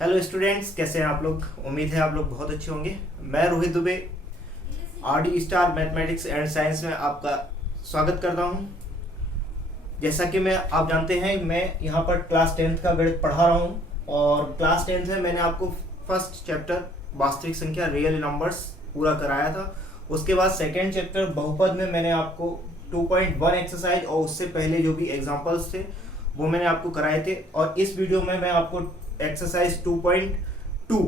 Hello students, कैसे हैं आप लोग। उम्मीद है आप लोग बहुत अच्छे होंगे। मैं Rohit Dubey RD star mathematics and science में आपका स्वागत करता हूं। जैसा कि आप जानते हैं, मैं यहां पर क्लास 10th का गणित पढ़ा रहा हूं और क्लास 10th में मैंने आपको फर्स्ट चैप्टर वास्तविक संख्या रियल नंबर्स पूरा कराया था। उसके बाद सेकेंड चैप्टर बहुपद में मैंने आपको 2.1 एक्सरसाइज और उससे पहले जो भी एग्जाम्पल्स थे वो मैंने आपको कराए थे। और इस वीडियो में मैं आपको एक्सरसाइज 2.2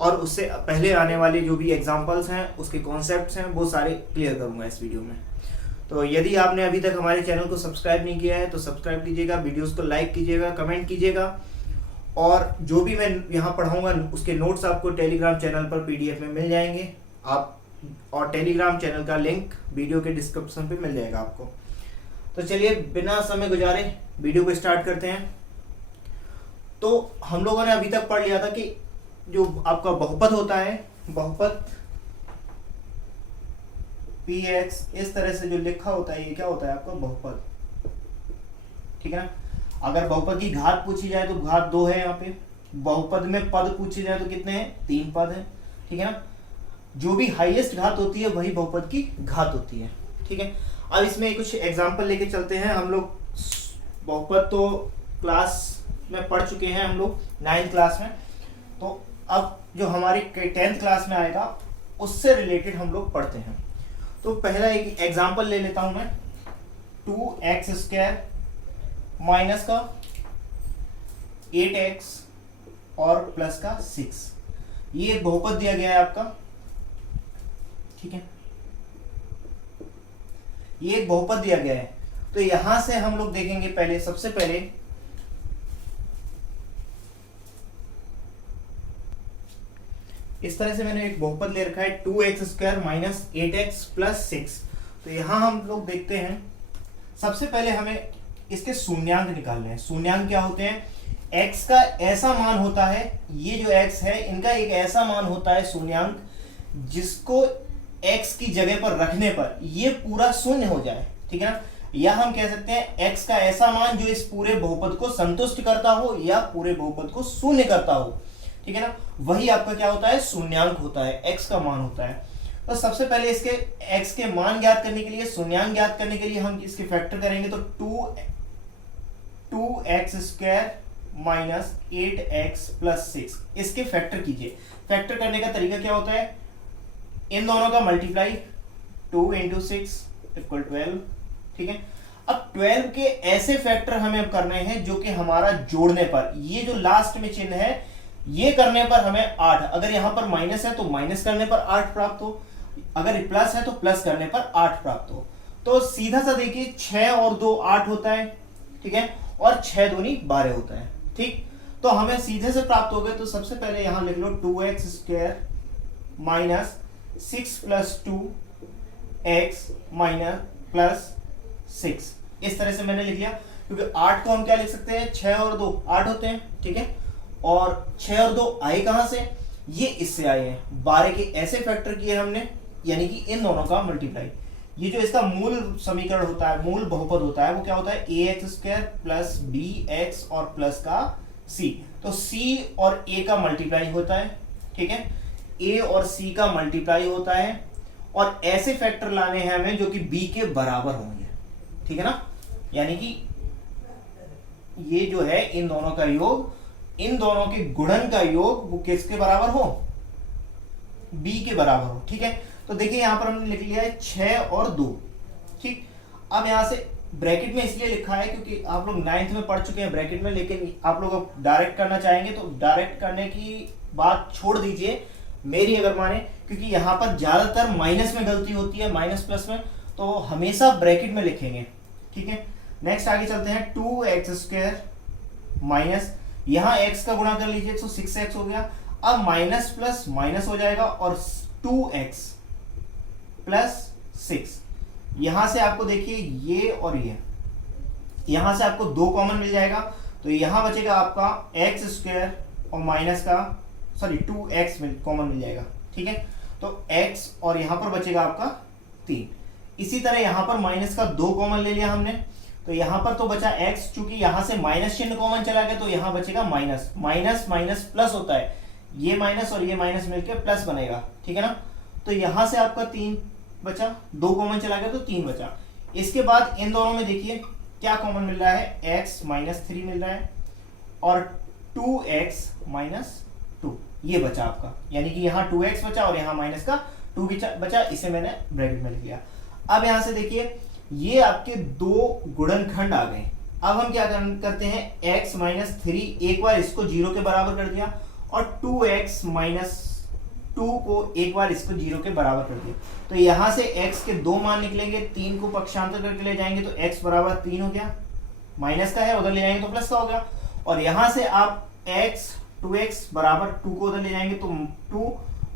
और उससे पहले आने वाले जो भी एग्जाम्पल्स हैं, उसके कॉन्सेप्ट्स हैं, वो सारे क्लियर करूंगा इस वीडियो में। तो यदि आपने अभी तक हमारे चैनल को सब्सक्राइब नहीं किया है तो सब्सक्राइब कीजिएगा, वीडियोस को लाइक कीजिएगा, कमेंट कीजिएगा। और जो भी मैं यहाँ पढ़ाऊंगा उसके नोट्स आपको टेलीग्राम चैनल पर PDF में मिल जाएंगे आप, और टेलीग्राम चैनल का लिंक वीडियो के डिस्क्रिप्शन पे मिल जाएगा आपको। तो चलिए बिना समय गुजारे वीडियो को स्टार्ट करते हैं। तो हम लोगों ने अभी तक पढ़ लिया था कि जो आपका बहुपद होता है, बहुपद px इस तरह से जो लिखा होता है, ये क्या होता है आपका बहुपद, ठीक है ना। अगर बहुपद की घात पूछी जाए तो घात 2 है यहाँ पे। बहुपद में पद पूछे जाए तो कितने हैं, 3 पद हैं, ठीक है ना। जो भी हाईएस्ट घात होती है वही बहुपद की घात होती है, ठीक है। अब इसमें कुछ एग्जाम्पल लेके चलते हैं। हम लोग बहुपद तो क्लास में पढ़ चुके हैं, हम लोग 9th क्लास में। तो अब जो हमारी 10th क्लास में आएगा उससे रिलेटेड हम लोग पढ़ते हैं। तो पहला एक एग्जाम्पल ले लेता हूं मैं। 2x² माइनस का 8x और प्लस का 6, ये एक बहुपद दिया गया है आपका, ठीक है। ये एक बहुपद दिया गया है। तो यहां से हम लोग देखेंगे पहले, सबसे पहले इस तरह से मैंने एक बहुपद ले रखा है 2x² माइनस 8x प्लस 6। तो यहां हम लोग देखते हैं, सबसे पहले हमें इसके शून्यांक निकालने हैं। शून्यांक क्या होते हैं, x का ऐसा मान होता है, ये जो x है इनका एक ऐसा मान होता है शून्यांक जिसको x की जगह पर रखने पर ये पूरा शून्य हो जाए, ठीक है ना। या हम कह सकते हैं x का ऐसा मान जो इस पूरे बहुपद को संतुष्ट करता हो या पूरे बहुपद को शून्य करता हो, ठीक है ना। वही आपका क्या होता है, शून्यांक होता है, x का मान होता है। तो सबसे पहले इसके x के मान ज्ञात करने के लिए, शून्यांक ज्ञात करने के लिए हम इसके फैक्टर करेंगे। तो 2x² माइनस 8x प्लस 6, इसके फैक्टर कीजिए। फैक्टर करने का तरीका क्या होता है, इन दोनों का मल्टीप्लाई, 2 × 6 = 12, ठीक है। अब 12 के ऐसे फैक्टर हमें अब करने हैं जो कि हमारा जोड़ने पर, ये जो लास्ट में चिन्ह है ये करने पर हमें 8, अगर यहां पर माइनस है तो माइनस करने पर 8 प्राप्त हो, अगर प्लस है तो प्लस करने पर 8 प्राप्त हो। तो सीधा सा देखिए, 6 और 2 8 होता है, ठीक है, और 6 दूनी 12 होता है, ठीक। तो हमें सीधे से प्राप्त हो गए। तो सबसे पहले यहां लिख लो 2x² minus 6 plus 2x minus plus 6, इस तरह से मैंने लिख लिया। क्योंकि 8 को हम क्या लिख सकते हैं, 6 और 2 8 होते हैं, ठीक है। और 6 और 2 आए कहां से, ये इससे आए हैं। 12 के ऐसे फैक्टर किए हमने, यानी कि इन दोनों का मल्टीप्लाई। ये जो इसका मूल समीकरण होता है, मूल बहुपद होता है, वो क्या होता है, ax² प्लस bx और प्लस का c। तो c और a का मल्टीप्लाई होता है, ठीक है, a और c का मल्टीप्लाई होता है। और ऐसे फैक्टर लाने हैं हमें जो कि b के बराबर होंगे, ठीक है ना। यानी कि ये जो है इन दोनों का योग, इन दोनों के गुणन का योग वो किसके बराबर हो, b के बराबर हो, ठीक है। तो देखिए यहां पर हमने लिख लिया है 6 और 2, ठीक। अब यहां से ब्रैकेट में इसलिए लिखा है क्योंकि आप लोग 9th में पढ़ चुके हैं ब्रैकेट में, लेकिन आप लोग अब डायरेक्ट करना चाहेंगे तो डायरेक्ट करने की बात छोड़ दीजिए मेरी अगर माने, क्योंकि यहां पर ज्यादातर माइनस में गलती होती है, माइनस प्लस में, तो हमेशा ब्रैकेट में लिखेंगे, ठीक है। नेक्स्ट आगे चलते हैं। 2x² माइनस, यहां x का गुणा कर लीजिए तो 6x हो गया। अब माइनस प्लस माइनस हो जाएगा और 2x प्लस 6, यहां से आपको देखिए ये और ये, यहां से आपको 2 कॉमन मिल जाएगा। तो यहां बचेगा आपका x² और माइनस का 2x कॉमन मिल जाएगा, ठीक है। तो x और यहां पर बचेगा आपका 3। इसी तरह यहां पर माइनस का 2 कॉमन ले लिया हमने, तो यहाँ पर तो बचा x, चूंकि यहाँ से माइनस चिन्ह कॉमन चला गया तो यहाँ बचेगा माइनस, माइनस माइनस प्लस होता है, ये माइनस और ये माइनस मिलके प्लस बनेगा, ठीक है ना। तो यहाँ से आपका 3 बचा, 2 कॉमन चला गया तो 3 बचा। इसके बाद इन दोनों में देखिए क्या कॉमन मिल रहा है, x माइनस 3 मिल रहा है और 2x माइनस 2 ये बचा आपका, यानी कि यहाँ 2x बचा और यहाँ माइनस का 2 बचा, इसे मैंने ब्रैकेट में लिख लिया। अब यहाँ से देखिए ये आपके 2 गुणनखंड आ गए। अब हम क्या करते हैं, x माइनस 3 एक बार इसको 0 के बराबर कर दिया और 2x माइनस 2 को एक बार इसको 0 के बराबर कर दिया। तो यहाँ से x के 2 मान निकलेंगे, 3 को पक्षांतर करके ले जाएंगे तो x बराबर 3 हो गया, माइनस का है उधर ले जाएंगे तो प्लस का हो गया। और यहाँ से आप x 2x बराबर 2 को उधर ले जाएंगे तो 2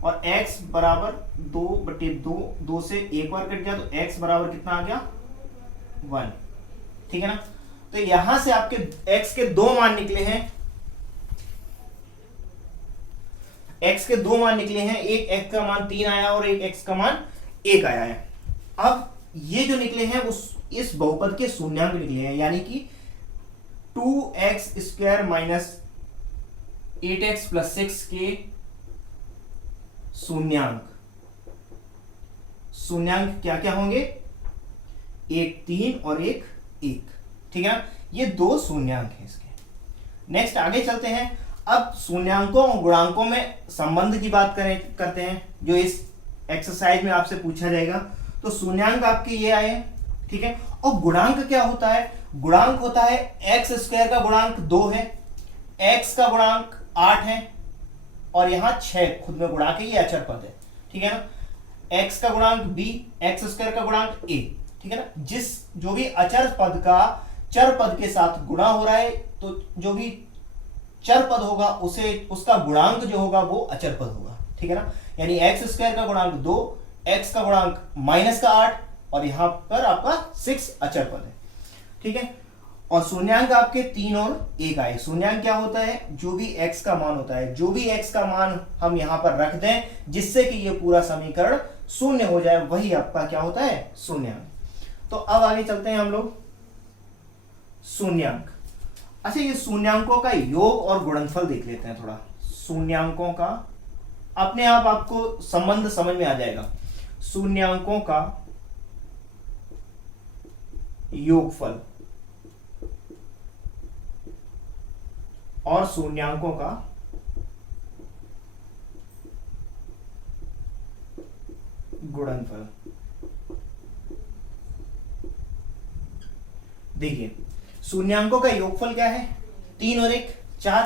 और x बराबर 2/2, 2 से एक बार कट गया तो x बराबर कितना आ गया, 1, ठीक है ना। तो यहां से आपके x के 2 मान निकले हैं, x के 2 मान निकले हैं, एक x का मान 3 आया और एक x का मान 1 आया है। अब ये जो निकले हैं उस इस बहुपद के शून्यांक निकले हैं, यानी कि 2x square minus 8x plus 6 के शून्यांक। शून्यांक क्या क्या होंगे, एक 3 और एक 1, ठीक है ना। ये 2 शून्यांक हैं इसके। नेक्स्ट आगे चलते हैं। अब शून्यांकों और गुणांकों में संबंध की बात करते हैं, जो इस एक्सरसाइज में आपसे पूछा जाएगा। तो शून्यांक आपके ये आए, ठीक है। और गुणांक क्या होता है, गुणांक होता है एक्स स्क्वायर का गुणांक 2 है, एक्स का गुणांक 8 है और यहाँ 6 खुद में गुणा के ये अचर पद है, ठीक है ना। x का गुणांक b, एक्स स्क्वायर का गुणांक a, ठीक है ना। जो भी अचर पद का चर पद के साथ गुणा हो रहा है तो जो भी चर पद होगा उसका गुणांक जो होगा वो अचर पद होगा, ठीक है ना। यानी एक्स स्क्वायर का गुणांक 2, x का गुणांक माइनस का 8 और यहां पर आपका 6 अचर पद है, ठीक है। और शून्यांक आपके 3 और 1 आए। शून्यांक क्या होता है, जो भी x का मान होता है, जो भी x का मान हम यहां पर रख दें जिससे कि ये पूरा समीकरण शून्य हो जाए, वही आपका क्या होता है, शून्यांक। तो अब आगे चलते हैं हम लोग शून्यांक। अच्छा, ये शून्यांकों का योग और गुणनफल देख लेते हैं थोड़ा। शून्यांकों का अपने आप आपको संबंध समझ में आ जाएगा। शून्यांकों का योगफल और शून्यांकों का गुणनफल। देखिए शून्यांकों का योगफल क्या है, 3 और 1 4,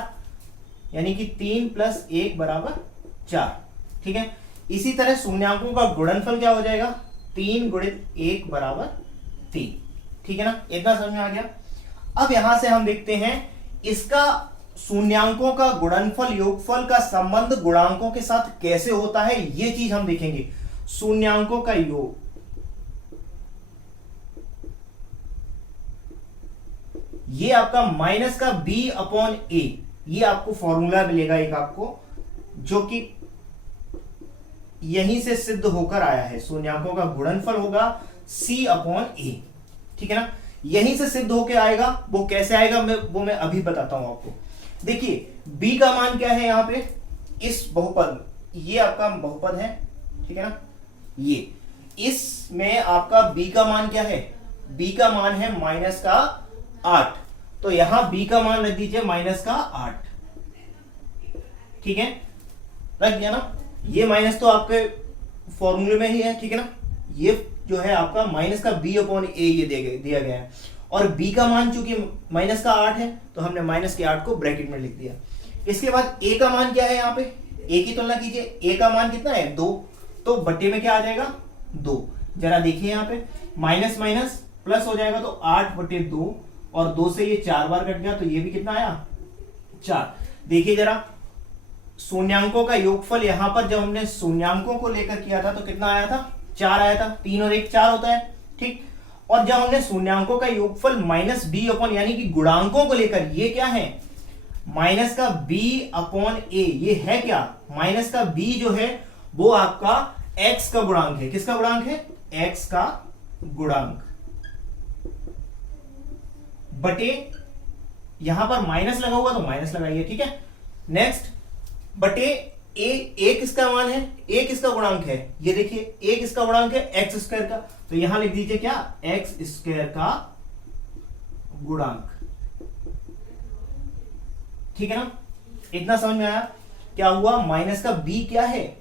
यानी कि 3 + 1 = 4, ठीक है। इसी तरह शून्यांकों का गुणनफल क्या हो जाएगा, 3 × 1 = 3, ठीक है ना। इतना समझ में आ गया। अब यहां से हम देखते हैं इसका शून्यांकों का गुणनफल योगफल का संबंध गुणांकों के साथ कैसे होता है, ये चीज हम देखेंगे। शून्यांकों का योग, ये आपका माइनस का b/a, ये आपको फॉर्मूला मिलेगा एक आपको, जो कि यहीं से सिद्ध होकर आया है। शून्यांकों का गुणनफल होगा c/a, ठीक है ना। यहीं से सिद्ध होकर आएगा। वो कैसे आएगा मैं अभी बताता हूं आपको। देखिए b का मान क्या है यहाँ पे, इस बहुपद, ये आपका बहुपद है, ठीक है ना। ये इसमें आपका b का मान क्या है, b का मान है -8, तो यहां b का मान रख दीजिए -8, ठीक है, रख दिया ना। ये माइनस तो आपके फॉर्मूले में ही है, ठीक है ना। ये जो है आपका -b/a ये दिया गया है और b का मान चूंकि -8 है तो हमने -8 को ब्रैकेट में लिख दिया। इसके बाद a का मान क्या है, यहाँ पे a की तुलना कीजिए। a का मान कितना है, 2, तो बट्टे में क्या आ जाएगा, 2। जरा देखिए यहाँ पे माइनस माइनस प्लस हो जाएगा तो 8/2 और 2 से ये 4 बार कट गया तो ये भी कितना आया, 4। देखिए जरा शून्यांकों का योगफल, यहां पर जब हमने शून्यांकों को लेकर किया था तो कितना आया था, 4 आया था। 3 और 1 4 होता है, ठीक। और जब हमने शून्यांकों का योगफल -b/, यानी कि गुणांकों को लेकर, ये क्या है, माइनस का b/a, ये है क्या, माइनस का b जो है वो आपका x का गुणांक है। किसका गुणांक है, x का गुणांक। बटे, यहां पर माइनस लगा हुआ तो माइनस लगाइए, ठीक है। नेक्स्ट बटे ए किसका मान है, ए किसका गुणांक है, ये देखिए ए किसका गुणांक है, एक्स स्क्वायर का, तो यहां लिख दीजिए क्या, एक्स स्क्वायर का गुणांक, ठीक है ना। इतना समझ में आया। क्या हुआ, माइनस का बी क्या है,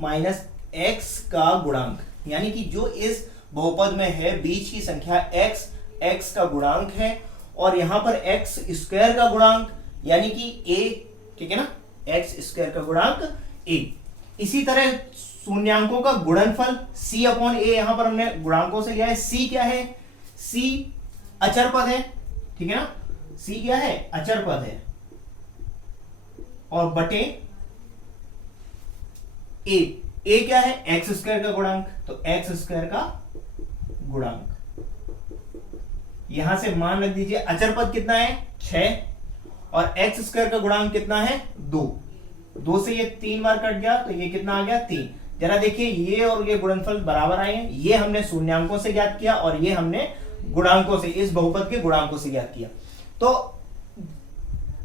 माइनस एक्स का गुणांक, यानी कि जो इस बहुपद में है बीच की संख्या एक्स, एक्स का गुणांक है, और यहां पर एक्स स्क्वायर का गुणांक यानी कि ए, ठीक है ना, एक्स स्क्वायर का गुणांक ए। इसी तरह शून्यांकों का गुणनफल c अपॉन ए, यहां पर हमने गुणांकों से लिया है। c क्या है, c अचर पद है, ठीक है ना, c क्या है, अचर पद है, और बटे ए क्या है, एक्स स्क्वायर का गुणांक, तो एक्स स्क्वायर का गुणांक। यहां से मान रख दीजिए, अचर पद कितना है 6, और एक्स स्क्वायर का गुणांक कितना है 2 से ये 3 बार कट गया, तो ये कितना आ गया 3। जरा देखिए ये और ये गुणनफल बराबर आए हैं, ये हमने शून्यांकों से ज्ञात किया और ये हमने गुणांकों से, इस बहुपद के गुणांकों से ज्ञात किया। तो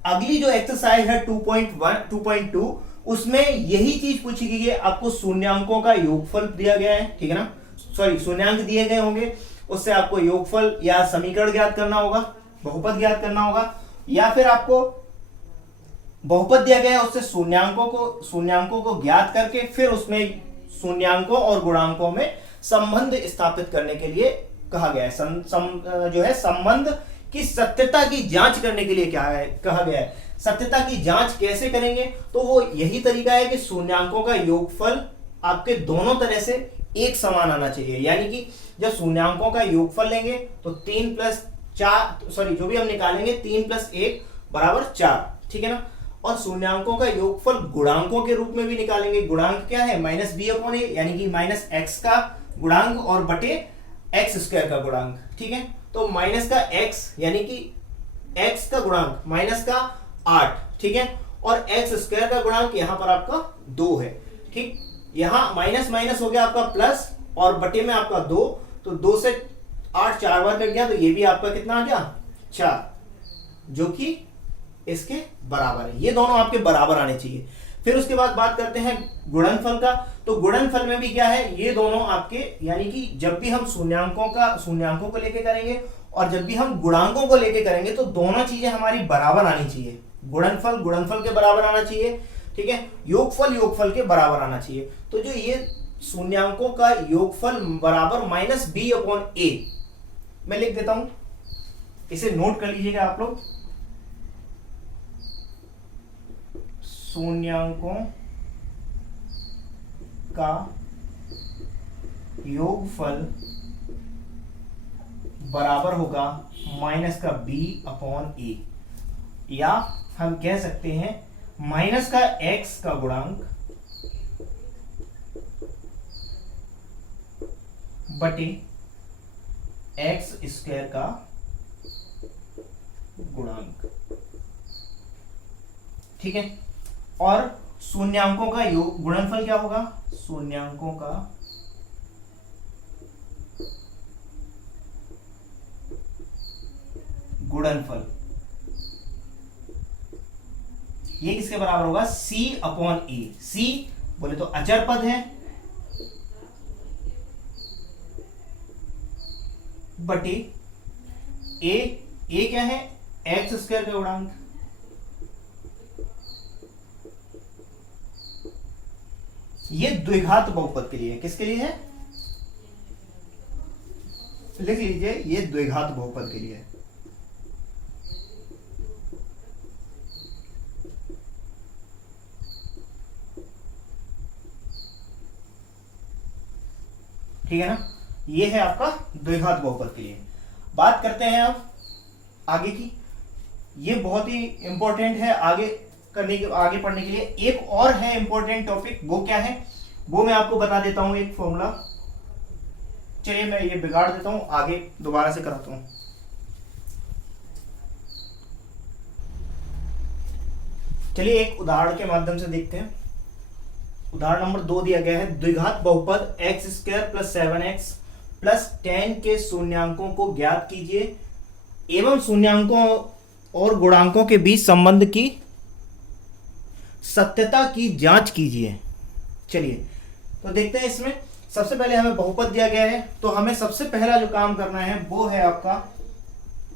अगली जो एक्सरसाइज है 2.2 उसमें यही चीज पूछी गई है, आपको शून्यांकों का योगफल दिया गया है, ठीक है ना, सॉरी शून्यांक दिए गए होंगे, उससे आपको योगफल या समीकरण ज्ञात करना होगा, बहुपद ज्ञात करना होगा, या फिर आपको बहुपद दिया गया है उससे शून्यांकों को ज्ञात करके फिर उसमें शून्यांकों और गुणांकों में संबंध स्थापित करने के लिए कहा गया है। जो है संबंध की सत्यता की जांच करने के लिए क्या है कहा गया है। सत्यता की जांच कैसे करेंगे, तो वो यही तरीका है कि शून्यांकों का योगफल आपके दोनों तरह से एक समान आना चाहिए, यानी कि जब शून्यांकों का योगफल लेंगे तो 3 प्लस 4, सॉरी जो भी हम निकालेंगे 3 प्लस 1 बराबर 4, ठीक है ना, और शून्यांकों का योगफल गुणांकों के रूप में भी निकालेंगे। गुणांक क्या है, माइनस बी अपॉन ए, यानी कि माइनस एक्स का गुणांक और बटे एक्स स्क्वायर का गुणांक, ठीक है। तो माइनस का एक्स यानी कि एक्स का गुणांक माइनस का 8, ठीक है, और एक्स स्क्वायर का गुणांक यहां पर आपका 2 है, ठीक। यहां माइनस माइनस हो गया आपका प्लस, और बटे में आपका 2, तो 2 से 8 4 बार कट गया, तो ये भी आपका कितना आ गया 4, जो कि इसके बराबर है। ये दोनों आपके बराबर आने चाहिए। फिर उसके बाद बात करते हैं गुणनफल का। तो गुणनफल में भी क्या है, ये दोनों आपके, यानी कि जब भी हम शून्यांकों को लेके करेंगे और जब भी हम गुणांकों को लेके करेंगे तो दोनों चीजें हमारी बराबर आनी चाहिए। गुणनफल गुणनफल के बराबर आना चाहिए, ठीक है, योगफल के बराबर आना चाहिए। तो जो ये शून्यांकों का योगफल बराबर माइनस बी अपॉन ए, मैं लिख देता हूं, इसे नोट कर लीजिएगा आप लोग। शून्यांकों का योगफल बराबर होगा माइनस का b अपॉन ए, या हम कह सकते हैं माइनस का x का गुणांक बटे एक्स स्क्वायर का गुणांक, ठीक है। और शून्यांकों का योग गुणनफल क्या होगा, शून्यांकों का गुणनफल ये किसके बराबर होगा, c अपॉन ए। c बोले तो अचर पद है, बटे ए क्या है, एक्स स्क्वायर का गुणांक, ये द्विघात बहुपद के लिए है। किसके लिए है, लिख लीजिए, ये द्विघात बहुपद के लिए है। ठीक है ना, ये है आपका द्विघात बहुपद के लिए। बात करते हैं अब आगे की, ये बहुत ही इंपॉर्टेंट है आगे पढ़ने के लिए। एक और है इंपॉर्टेंट टॉपिक, वो क्या है वो मैं आपको बता देता हूं, एक फॉर्मूला। चलिए मैं ये बिगाड़ देता हूं, आगे दोबारा से कराता हूं। चलिए एक उदाहरण के माध्यम से देखते हैं। उदाहरण नंबर 2 दिया गया है, द्विघात बहुपद x² + 7x + 10 के शून्यांकों को ज्ञात कीजिए एवं शून्यांकों और गुणांकों के बीच संबंध की सत्यता की जांच कीजिए। चलिए तो देखते हैं इसमें। सबसे पहले हमें बहुपद दिया गया है, तो हमें सबसे पहला जो काम करना है वो है आपका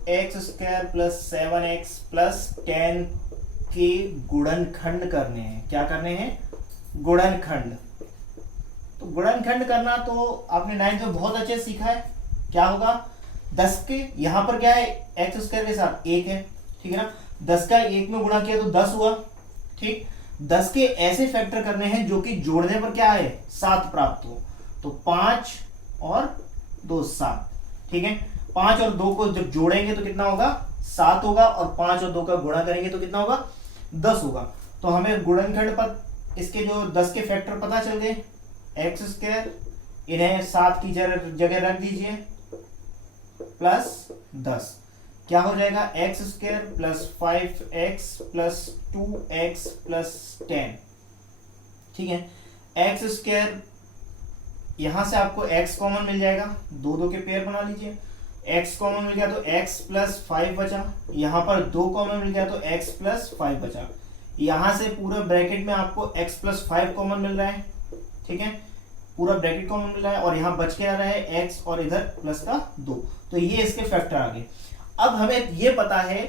x² प्लस 7x प्लस 10 के गुणनखंड करने हैं। क्या करने हैं? गुणनखंड। तो गुणनखंड करना तो आपने 9th में बहुत अच्छे से सीखा है। क्या होगा? 10 के यहां पर क्या है? x² के साथ 1 है, ठीक है ना। 10 का 1 में गुणा किया तो 10 हुआ, ठीक। 10 के ऐसे फैक्टर करने हैं जो कि जोड़ने पर क्या है? 7 प्राप्त हो। तो 5 और 2 7, ठीक है। 5 और 2 को जब जोड़ेंगे तो कितना होगा? 7 होगा, और 5 और 2 का गुणा करेंगे तो कितना होगा? 10 होगा। तो हमें गुणनखंड पर इसके जो 10 के फैक्टर पता चल गए। x², इन्हें 7 की जगह रख दीजिए, प्लस 10। क्या हो जाएगा? x² plus 5x plus 2x plus 10, ठीक है। x², यहां से आपको x कॉमन मिल जाएगा, दो दो के पेयर बना लीजिए। x कॉमन मिल गया तो x प्लस 5 बचा, यहां पर 2 कॉमन मिल गया तो x प्लस 5 बचा। यहां से पूरे ब्रैकेट में आपको x प्लस 5 कॉमन मिल रहा है, ठीक है। पूरा ब्रैकेट कॉमन मिल रहा है, और यहां बच के आ रहा है x और इधर प्लस का 2। तो ये इसके फैक्टर आ गए। अब हमें ये पता है।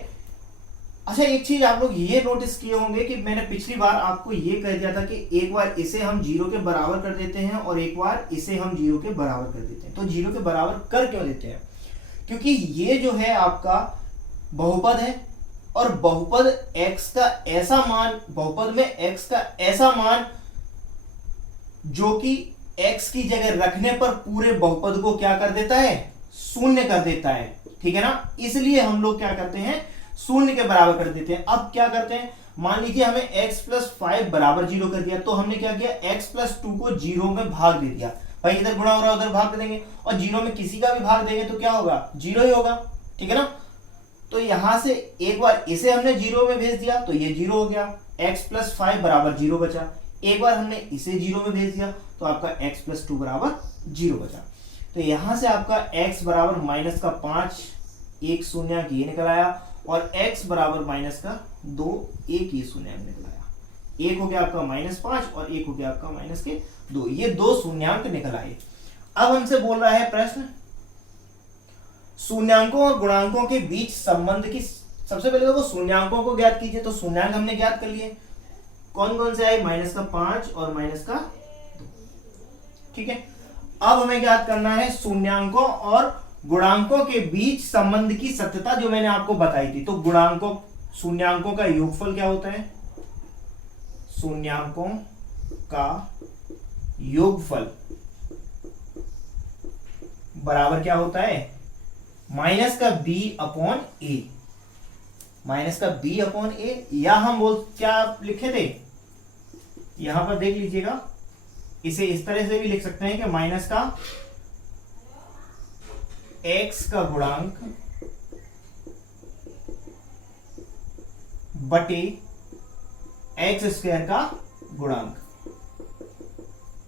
अच्छा, एक चीज आप लोग ये नोटिस किए होंगे कि मैंने पिछली बार आपको ये कह दिया था कि एक बार इसे हम 0 के बराबर कर देते हैं और एक बार इसे हम 0 के बराबर कर देते हैं। तो 0 के बराबर कर क्यों देते हैं? क्योंकि ये जो है आपका बहुपद है, और बहुपद x का ऐसा मान, बहुपद में x का ऐसा मान जो कि x की जगह रखने पर पूरे बहुपद को क्या कर देता है? शून्य कर देता है, ठीक है ना। इसलिए हम लोग क्या करते हैं? शून्य के बराबर कर देते हैं। अब क्या करते हैं? मान लीजिए हमें x प्लस 5 बराबर 0 कर दिया, तो हमने क्या किया? x प्लस 2 को 0 में भाग दे दिया। भाई इधर गुणा हो रहा है, उधर भाग देंगे, और 0 में किसी का भी भाग देंगे तो क्या होगा? 0 ही होगा, ठीक है ना। तो यहां से एक बार इसे हमने 0 में भेज दिया तो ये 0 हो गया, x प्लस 5 बराबर 0 बचा। एक बार हमने इसे 0 में भेज दिया तो आपका x प्लस 2 बराबर 0 बचा। तो यहां से आपका x बराबर माइनस का 5, एक शून्य ये निकल आया, और x बराबर माइनस का 2, एक ये शून्य निकल आया। एक हो गया आपका -5 और एक हो गया आपका माइनस के 2। ये 2 शून्यांक निकल आए। अब हमसे बोल रहा है प्रश्न, शून्यांकों और गुणांकों के बीच संबंध की। सबसे पहले तो वो शून्यांकों को ज्ञात कीजिए। तो शून्यांक हमने ज्ञात कर लिए, कौन कौन से आए? -5 और -2, ठीक है। अब हमें ज्ञात करना है शून्यांकों और गुणांकों के बीच संबंध की सत्यता, जो मैंने आपको बताई थी। तो गुणांकों, शून्यांकों का योगफल क्या होता है? शून्यांकों का योगफल बराबर क्या होता है? माइनस का b अपॉन a। माइनस का b अपॉन a, या हम बोल क्या लिखे थे? यहां पर देख लीजिएगा, इसे इस तरह से भी लिख सकते हैं कि माइनस का x का गुणांक बटे x² का गुणांक।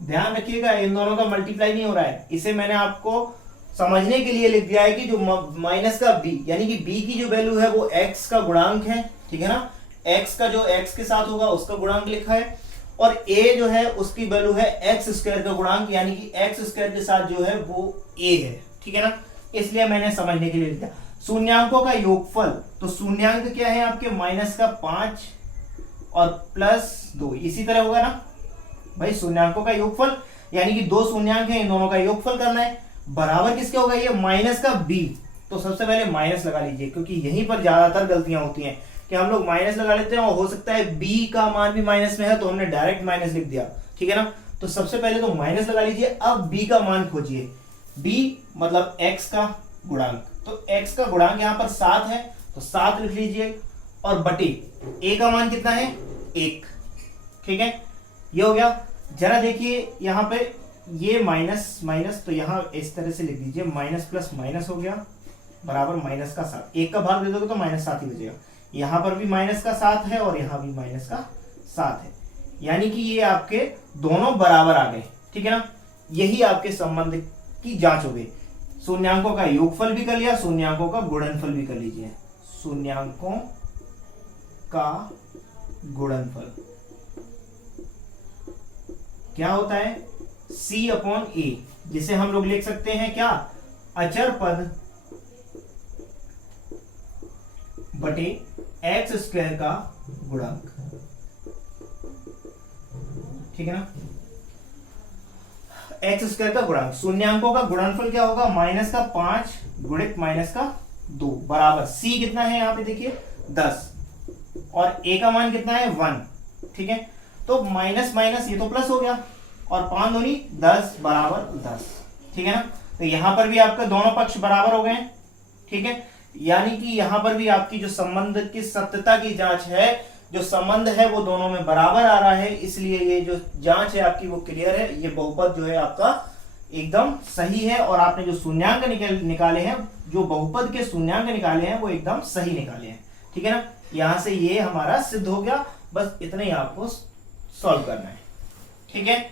ध्यान रखिएगा, इन दोनों का मल्टीप्लाई नहीं हो रहा है। इसे मैंने आपको समझने के लिए लिख दिया है कि जो माइनस का b, यानी कि b की जो वैल्यू है वो x का गुणांक है, ठीक है ना। x का जो x के साथ होगा उसका गुणांक लिखा है, और a जो है उसकी वैल्यू है x² का गुणांक, यानी कि x² के साथ जो है वो a है, ठीक है ना। इसलिए मैंने समझने के लिए लिखा। शून्यांकों का योगफल, तो शून्यांक क्या है आपके? माइनस का 5 और प्लस 2, इसी तरह होगा ना भाई। शून्यांकों का योगफल यानी कि 2 शून्यांक है, इन दोनों का योगफल करना है। बराबर किसके होगा? ये माइनस का b। तो सबसे पहले माइनस लगा लीजिए, क्योंकि यहीं पर ज्यादातर गलतियां होती हैं कि हम लोग माइनस लगा लेते हैं, और हो सकता है b का मान भी माइनस में है तो हमने डायरेक्ट माइनस लिख दिया, ठीक है ना। तो सबसे पहले तो माइनस लगा लीजिए। अब b का मान खोजिए। b मतलब x का गुणांक, तो x का गुणांक यहाँ पर 7 है तो 7 लिख लीजिए, और बटे a का मान कितना है? 1, ठीक है। ये हो गया। जरा देखिए यहाँ पे ये माइनस माइनस, तो यहाँ इस तरह से लिख दीजिए, माइनस प्लस माइनस हो गया बराबर माइनस का 7। 1 का भाग दे दोगे तो -7 ही बचेगा। यहाँ पर भी माइनस का 7 है और यहाँ भी माइनस का 7 है, यानी कि ये आपके दोनों बराबर आ गए, ठीक है ना। यही आपके संबंध की जांच हो गई। शून्यांकों का योगफल भी कर लिया, शून्यांकों का गुणनफल भी कर लीजिए। शून्यांकों का गुणनफल क्या होता है? c अपॉन ए, जिसे हम लोग लिख सकते हैं क्या? अचर पद बटे एक्स स्क्वायर का गुणांक। ठीक है ना? एक्स स्क्वायर का गुणांक, शून्यांकों का गुणनफल क्या होगा? माइनस का 5 गुणित माइनस का 2 बराबर c कितना है यहाँ पे देखिए 10, और a का मान कितना है 1। ठीक है, तो माइनस माइनस ये तो प्लस हो गया, और 5 दूनी 10 बराबर 10। ठीक है ना? तो यहां पर भी आपका दोनों पक्ष बराबर हो गए। ठीक है, यानी कि यहां पर भी आपकी जो संबंध की सत्यता की जांच है, जो संबंध है वो दोनों में बराबर आ रहा है, इसलिए ये जो जांच है आपकी वो क्लियर है। ये बहुपद जो है आपका एकदम सही है, और आपने जो शून्यांक निकाले हैं, जो बहुपद के शून्यांक निकाले हैं वो एकदम सही निकाले हैं। ठीक है ना? यहां से ये हमारा सिद्ध हो गया, बस इतना ही आपको सॉल्व करना है। ठीक है,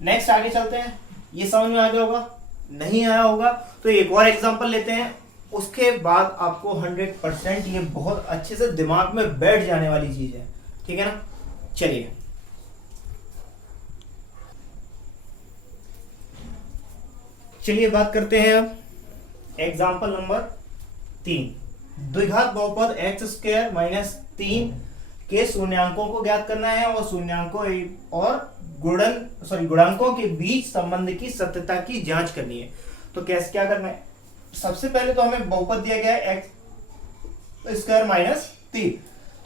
नेक्स्ट आगे चलते हैं। ये समझ में आ गया होगा, नहीं आया होगा तो एक और एग्जांपल लेते हैं, उसके बाद आपको 100% ये बहुत अच्छे से दिमाग में बैठ जाने वाली चीज है। ठीक है ना? चलिए बात करते हैं अब एग्जांपल नंबर 3। द्विघात बहुपद एक्स स्क्वायर माइनस 3 के शून्यांकों को ज्ञात करना है, और शून्यांकों और गुणांकों के बीच संबंध की सत्यता की जांच करनी है। तो कैसे क्या करना है? सबसे पहले तो हमें बहुपद दिया गया है एक्स स्क्वायर माइनस 3,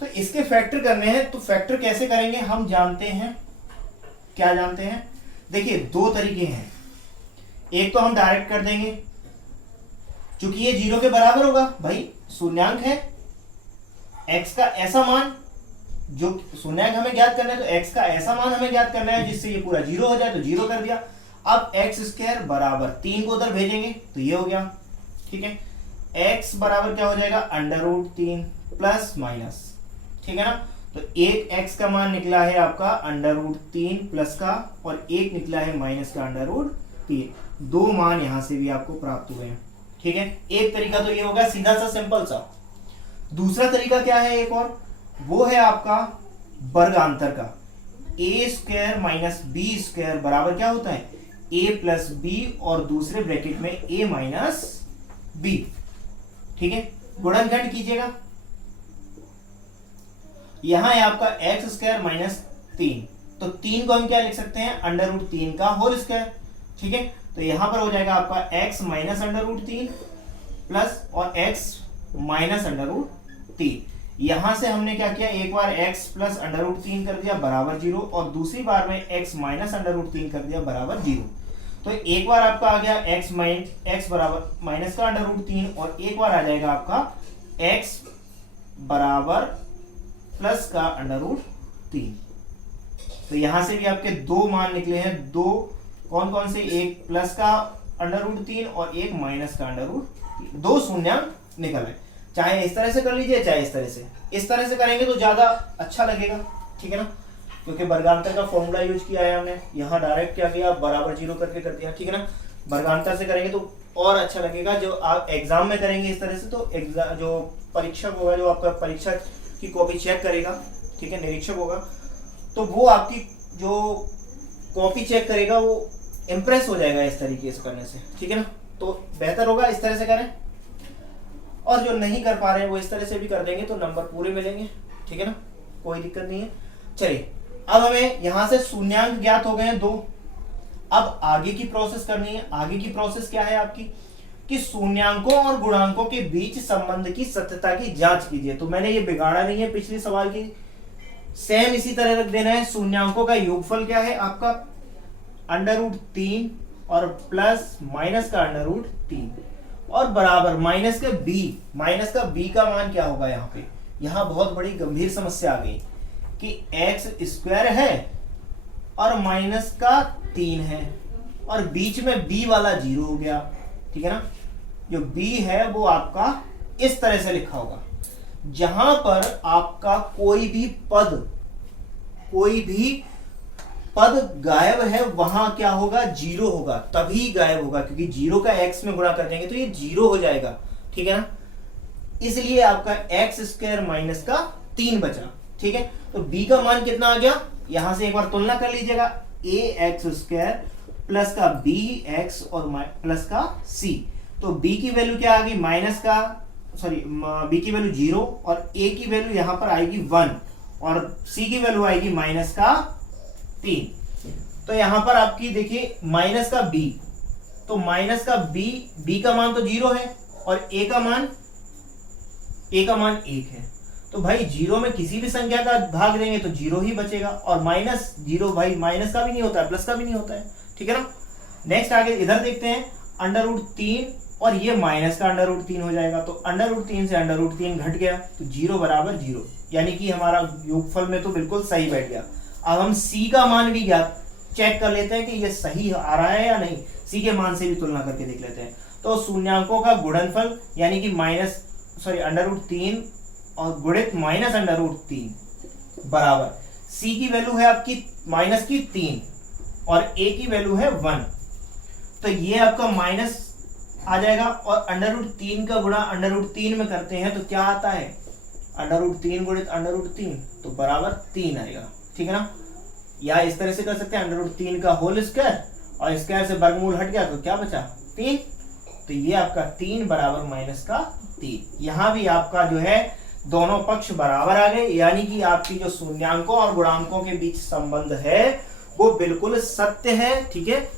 तो इसके फैक्टर करने हैं। तो फैक्टर कैसे करेंगे हम जानते हैं, क्या जानते हैं? देखिए दो तरीके हैं। एक तो हम डायरेक्ट कर देंगे, क्योंकि ये 0 के बराबर होगा, भाई शून्यांक है, x का ऐसा मान, जो शून्यांक हमें ज्ञात करना है तो x का ऐसा मान हमें ज्ञात करना है जिससे ये पूरा 0 हो जाए, तो 0 कर दिया। अब एक्स स्क्वायर बराबर 3 को उधर भेजेंगे तो ये हो गया। ठीक है, x बराबर क्या हो जाएगा? √3 प्लस माइनस। ठीक है ना? तो एक x का मान निकला है आपका √3 प्लस का, और एक निकला है माइनस का √3। दो मान यहां से भी आपको प्राप्त हुए हैं। ठीक है, एक तरीका तो ये होगा सीधा सा सिंपल सा। दूसरा तरीका क्या है एक और, वो है आपका वर्गांतर का। ए स्क्वायर माइनस बी स्क्वायर बराबर क्या होता है? a प्लस बी, और दूसरे ब्रैकेट में a माइनस बी। ठीक है, गुणनखंड कीजिएगा। यहां है आपका एक्स स्क्वायर माइनस 3, तो 3 को हम क्या लिख सकते हैं? √3 का होल स्क्वायर। ठीक है, तो यहां पर हो जाएगा आपका x माइनस √3 प्लस और x माइनस √3। यहां से हमने क्या किया? एक बार x प्लस √3 कर दिया बराबर 0, और दूसरी बार में x माइनस √3 कर दिया बराबर 0। तो एक बार आपका आ गया x बराबर माइनस का √3, और एक बार आ जाएगा आपका x बराबर प्लस का √3। तो यहां से भी आपके दो मान निकले हैं, दो कौन कौन से? एक प्लस का √3 और एक माइनस का √3। दो शून्यांक निकल आए। चाहे इस तरह से कर लीजिए, चाहे इस तरह से। इस तरह से करेंगे तो ज्यादा अच्छा लगेगा। ठीक है ना? क्योंकि वर्गांतर का फॉर्मूला यूज किया है हमने, यहाँ डायरेक्ट क्या किया? बराबर 0 करके कर दिया। ठीक है ना? वर्गांतर से करेंगे तो और अच्छा लगेगा। जो आप एग्जाम में करेंगे इस तरह से, तो एग्जाम जो परीक्षक होगा, जो आपका परीक्षक की कॉपी चेक करेगा, ठीक है, निरीक्षक होगा, तो वो आपकी जो कॉपी चेक करेगा वो इम्प्रेस हो जाएगा इस तरीके से करने से। ठीक है ना? तो बेहतर होगा इस तरह से करें, और जो नहीं कर पा रहे हैं वो इस तरह से भी कर देंगे तो नंबर पूरे मिलेंगे। ठीक है ना? कोई दिक्कत नहीं है। चलिए, अब हमें यहां से शून्यांक ज्ञात हो गए हैं 2। अब आगे की प्रोसेस करनी है। आगे की प्रोसेस क्या है आपकी? कि शून्यांकों और गुणांकों के बीच संबंध की सत्यता की जांच कीजिए। तो मैंने ये बिगाड़ा नहीं है पिछले सवाल की, सेम इसी तरह रख देना है। शून्यांकों का योगफल क्या है आपका? √3 और प्लस माइनस का √3, और बराबर माइनस का बी का मान क्या होगा? यहाँ पे यहाँ बहुत बड़ी गंभीर समस्या आ गई कि एक्स स्क्वायर है और माइनस का 3 है, और बीच में b वाला 0 हो गया। ठीक है ना? जो b है वो आपका इस तरह से लिखा होगा, जहां पर आपका कोई भी पद, कोई भी पद गायब है वहां क्या होगा, जीरो होगा, तभी गायब होगा, क्योंकि जीरो का एक्स में गुणा कर देंगे तो ये जीरो हो जाएगा, ठीक है ना। इसलिए आपका एक्स स्क्वायर माइनस का 3 बचा, ठीक है। तो b का मान कितना आ गया, यहां से एक बार तुलना कर लीजिएगा, ए एक्स स्क्वायर प्लस का बी एक्स और प्लस का c। तो b की वैल्यू क्या आ गई, माइनस का सॉरी b की वैल्यू 0 और a की वैल्यू यहां पर आएगी 1 और c की वैल्यू आएगी माइनस का 3। तो यहां पर आपकी देखिए माइनस का b, तो माइनस का b का मान तो 0 है और a का मान 1 है। तो भाई जीरो में किसी भी संख्या का भाग देंगे तो जीरो ही बचेगा, और माइनस जीरो भाई माइनस का भी नहीं होता है, प्लस का भी नहीं होता है, ठीक है ना। नेक्स्ट आगे इधर देखते हैं, √3 और ये माइनस का √3 हो जाएगा, तो √3 से √3 घट गया तो 0 बराबर 0, यानी कि हमारा योगफल में तो बिल्कुल सही बैठ गया। अब हम c का मान भी चेक कर लेते हैं कि ये सही आ रहा है या नहीं, c के मान से भी तुलना करके देख लेते हैं। तो शून्यांकों का गुणनफल यानी कि √3 और गुणित -√3 बराबर c की वैल्यू है आपकी माइनस की 3 और a की वैल्यू है 1, तो ये आपका माइनस आ जाएगा और √3 का गुणा √3 में करते हैं तो क्या आता है, √3 गुणित √3 तो बराबर 3 आएगा, ठीक है ना। या इस तरह से कर सकते हैं, √3 का होल स्क्वायर और स्क्वायर से वर्गमूल हट गया तो क्या बचा 3, तो ये आपका 3 बराबर माइनस का 3। यहां भी आपका जो है दोनों पक्ष बराबर आ गए, यानी कि आपकी जो शून्यांकों और गुणांकों के बीच संबंध है वो बिल्कुल सत्य है, ठीक है।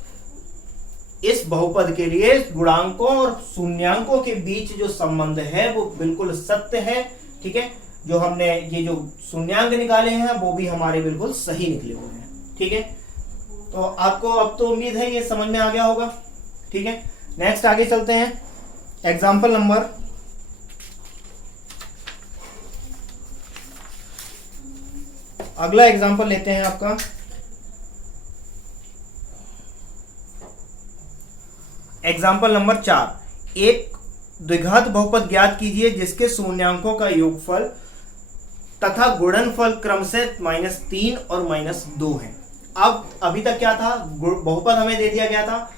इस बहुपद के लिए गुणांकों और शून्यांकों के बीच जो संबंध है वो बिल्कुल सत्य है, ठीक है। जो हमने ये जो शून्यांक निकाले हैं वो भी हमारे बिल्कुल सही निकले हुए हैं, ठीक है। तो आपको अब तो उम्मीद है ये समझ में आ गया होगा, ठीक है। नेक्स्ट आगे चलते हैं, एग्जाम्पल नंबर अगला एग्जाम्पल लेते हैं आपका एग्जाम्पल नंबर 4। एक द्विघात बहुपद ज्ञात कीजिए जिसके शून्यांकों का योगफल तथा गुणनफल क्रम से -3 और -2 है। अब अभी तक क्या था, बहुपद हमें दे दिया गया था,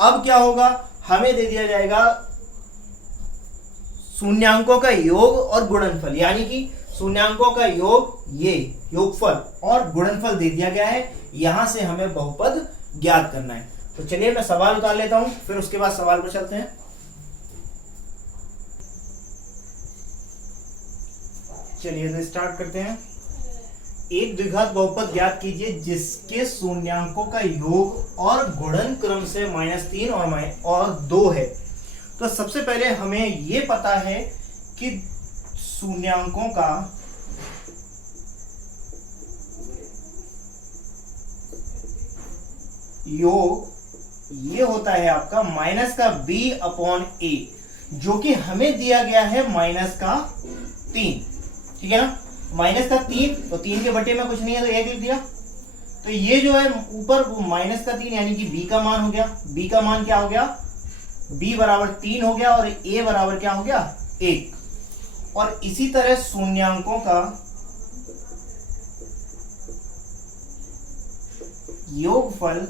अब क्या होगा, हमें दे दिया जाएगा शून्यांकों का योग और गुणनफल, यानी कि शून्यांकों का योग ये योगफल और गुणनफल दे दिया गया है, यहां से हमें बहुपद ज्ञात करना है। तो चलिए मैं सवाल उतार लेता हूं, फिर उसके बाद सवाल पर चलते हैं। चलिए तो स्टार्ट करते हैं। एक द्विघात बहुपद ज्ञात कीजिए जिसके शून्यांकों का योग और गुणन क्रम से -3 और 2 है। तो सबसे पहले हमें यह पता है कि शून्यांकों का योग ये होता है आपका माइनस का b/a, जो कि हमें दिया गया है -3, ठीक है ना। -3 तो 3 के बटे में कुछ नहीं है तो 1 लिख दिया। तो ये जो है ऊपर वो -3 यानी कि b का मान हो गया, b का मान क्या हो गया, b बराबर 3 हो गया और a बराबर क्या हो गया 1। और इसी तरह शून्यांकों का योगफल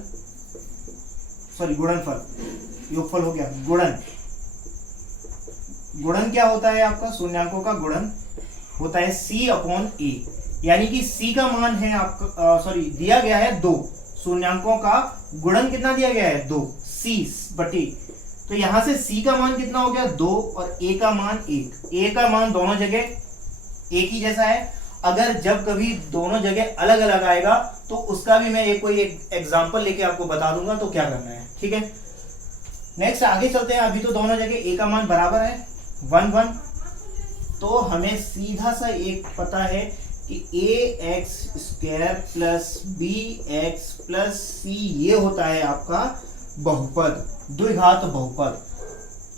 सॉरी गुणनफल, योगफल हो गया गुणन क्या होता है आपका, शून्यांकों का गुणन होता है c/a, यानी कि c का मान है आपका सॉरी दिया गया है 2, शून्यांकों का गुणन कितना दिया गया है 2, c/, तो यहां से c का मान कितना हो गया 2 और a का मान 1। a का मान दोनों जगह एक ही जैसा है, अगर जब कभी दोनों जगह अलग अलग आएगा तो उसका भी मैं कोई एग्जांपल लेके आपको बता दूंगा तो क्या करना है, ठीक है। नेक्स्ट आगे चलते हैं। अभी तो दोनों जगह a का मान बराबर है 1 1, तो हमें सीधा सा एक पता है कि ax² plus bx plus c ये होता है आपका बहुपद, द्विघात बहुपद,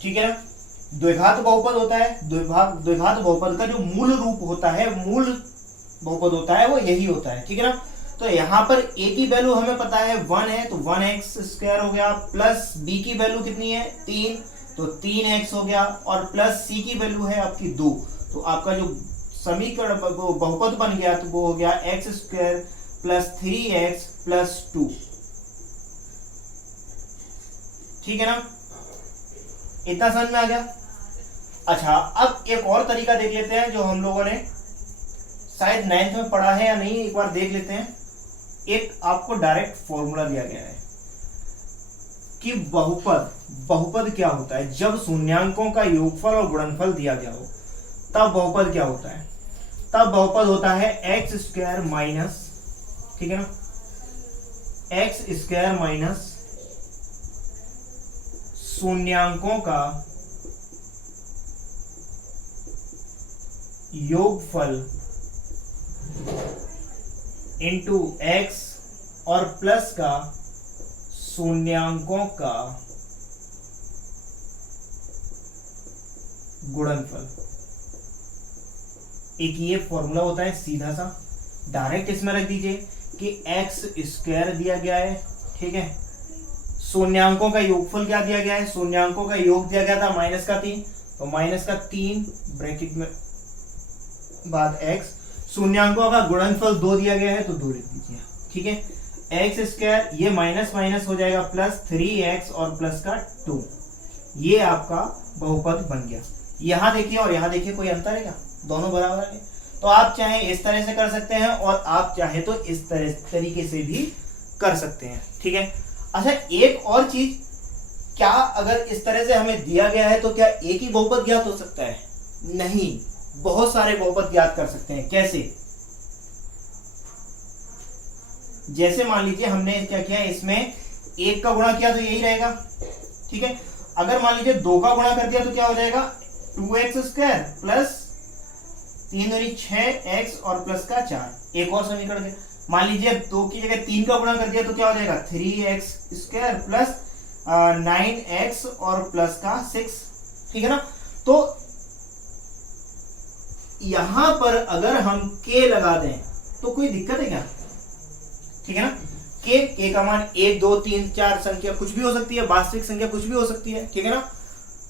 ठीक है ना। द्विघात बहुपद होता है, द्विघात बहुपद का जो मूल रूप होता है, मूल बहुपद होता है वो यही होता है, ठीक है ना। तो यहाँ पर a की वैल्यू हमें पता है 1 है तो 1x² हो गया, प्लस b की वैल्यू कितनी है 3 तो 3x हो गया, और प्लस c की वैल्यू है आपकी 2, तो आपका जो समीकरण बहुपद बन गया तो वो हो गया x² प्लस 3x प्लस 2। ठीक है ना, इतना समझ में आ गया। अच्छा, अब एक और तरीका देख लेते हैं जो हम लोगों ने शायद 9th में पढ़ा है या नहीं, एक बार देख लेते हैं। एक आपको डायरेक्ट फॉर्मूला दिया गया है कि बहुपद क्या होता है। जब शून्यांकों का योगफल और गुणनफल दिया गया हो तब बहुपद क्या होता है। तब बहुपद होता है एक्स स्क्वायर माइनस, ठीक है ना, एक्स स्क्वायर माइनस शून्यांकों का योगफल इंटू एक्स और प्लस का शून्यांकों का गुणनफल। एक ये फॉर्मूला होता है सीधा सा, डायरेक्ट इसमें रख दीजिए कि एक्स स्क्वायर दिया गया है, ठीक है, शून्यांकों का योगफल क्या दिया गया है, शून्यांकों का योग दिया गया था माइनस का 3, तो माइनस का 3 ब्रैकेट में बाद एक्स, शून्यांकों का गुणनफल 2 दिया गया है तो 2 लिख दीजिए, ठीक है। एक्स स्क्वायर ये माइनस माइनस हो जाएगा प्लस 3x और प्लस का 2, ये आपका बहुपद बन गया। यहां देखिए और यहां देखिए, कोई अंतर है क्या, दोनों बराबर है। तो आप चाहे इस तरह से कर सकते हैं और आप चाहे तो इस तरीके से भी कर सकते हैं, ठीक है। अच्छा, एक और चीज, क्या अगर इस तरह से हमें दिया गया है तो क्या एक ही बहुपद ज्ञात हो सकता है? नहीं, बहुत सारे बहुपद ज्ञात कर सकते हैं। कैसे? जैसे मान लीजिए हमने क्या किया, इसमें 1 का गुणा किया तो यही रहेगा, ठीक है। अगर मान लीजिए 2 का गुणा कर दिया तो क्या हो जाएगा, 2x स्क्वायर प्लस 3 दूनी 6x और प्लस का 4। एक और समीकरण है, मान लीजिए 2 की जगह 3 का गुणा कर दिया तो क्या हो जाएगा, 3x स्क्वायर प्लस 9x और प्लस का 6, ठीक है ना। तो यहां पर अगर हम k लगा दें तो कोई दिक्कत है क्या, ठीक है ना। k का मान 1 2 3 4 संख्या कुछ भी हो सकती है, वास्तविक संख्या कुछ भी हो सकती है, ठीक है ना।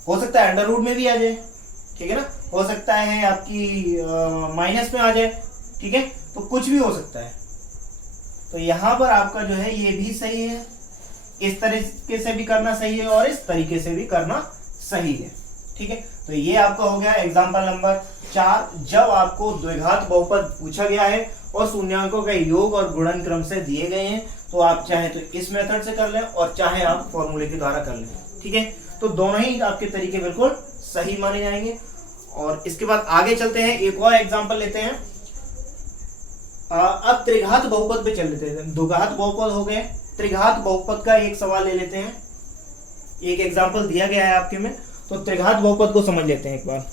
हो सकता है अंडर रूट में भी आ जाए, ठीक है ना, हो सकता है आपकी माइनस में आ जाए, ठीक है, तो कुछ भी हो सकता है। तो यहां पर आपका जो है ये भी सही है, इस तरीके से भी करना सही है और इस तरीके से भी करना सही है, ठीक है। तो ये आपका हो गया एग्जाम्पल नंबर 4, जब आपको द्विघात बहुपद पूछा गया है और शून्यांकों का योग और गुणन क्रम से दिए गए हैं, तो आप चाहे तो इस मेथड से कर लें और चाहे आप फॉर्मूले के द्वारा कर लें, ठीक है। तो दोनों ही आपके तरीके बिल्कुल सही माने जाएंगे। और इसके बाद आगे चलते हैं, एक और एग्जाम्पल लेते हैं। अब त्रिघात बहुपद पे चल लेते हैं। द्विघात बहुपद हो गए, त्रिघात बहुपद का एक सवाल ले लेते हैं। एक एग्जाम्पल दिया गया है आपके में, तो त्रिघात बहुपद को समझ लेते हैं एक बार।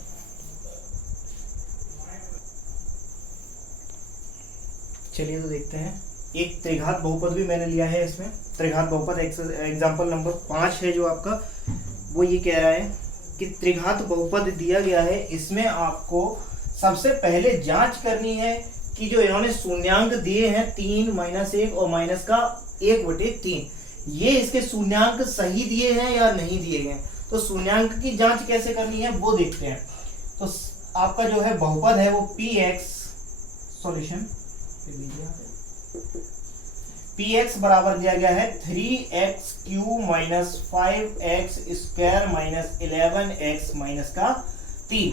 चलिए तो देखते हैं। एक त्रिघात बहुपद भी मैंने लिया है इसमें। त्रिघात बहुपद एग्जाम्पल नंबर 5 है जो आपका, वो ये कह रहा है कि त्रिघात बहुपद दिया गया है, इसमें आपको सबसे पहले जांच करनी है कि जो इन्होंने शून्यांक दिए हैं 3 -1 और माइनस का 1/3, ये इसके शून्यांक सही दिए हैं या नहीं दिए गए। तो शून्यांक की जांच कैसे करनी है वो देखते हैं। तो आपका जो है बहुपद है वो px, सॉल्यूशन px बराबर दिया गया है 3x³ minus 5x square minus 11x minus का 3।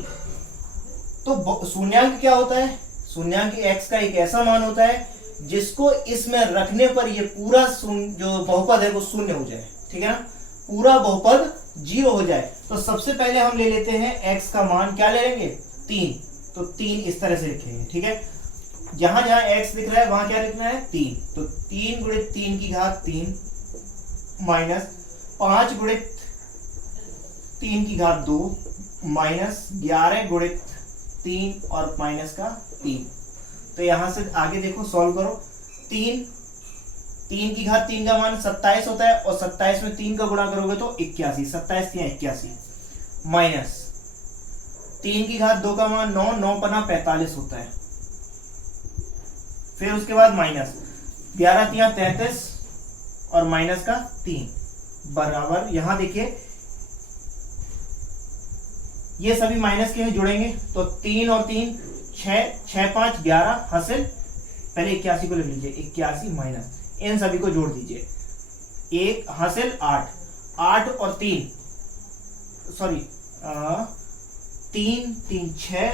तो शून्यांक क्या होता है, शून्यांक x का एक ऐसा मान होता है जिसको इसमें रखने पर ये पूरा जो बहुपद है वो शून्य हो जाए, ठीक है ना, पूरा बहुपद 0 हो जाए। तो सबसे पहले हम ले लेते हैं x का मान, क्या ले लेंगे, 3। तो 3 इस तरह से लिखेंगे, ठीक है। जहां जहां x लिख रहा है वहां क्या लिखना है, 3। तो 3 × 3 की घात 3 माइनस 5 × 3 की घात 2 माइनस 11 × 3 और माइनस का 3। तो यहां से आगे देखो, सॉल्व करो। 3 की घात 3 का मान 27 होता है और 27 में 3 का गुणा करोगे तो 81, 27 × 81 माइनस 3 की घात 2 का मान 9, 9 पना 45 होता है। फिर उसके बाद माइनस 11 × 33 और माइनस का 3 बराबर, यहां देखिए ये सभी माइनस के हैं, जुड़ेंगे तो 3 और 3 6, 6 5 11 हासिल पहले 81 को लिख लीजिए, 81 माइनस, इन सभी को जोड़ दीजिए, एक हासिल 8, 8 और 3 सॉरी 3 3 6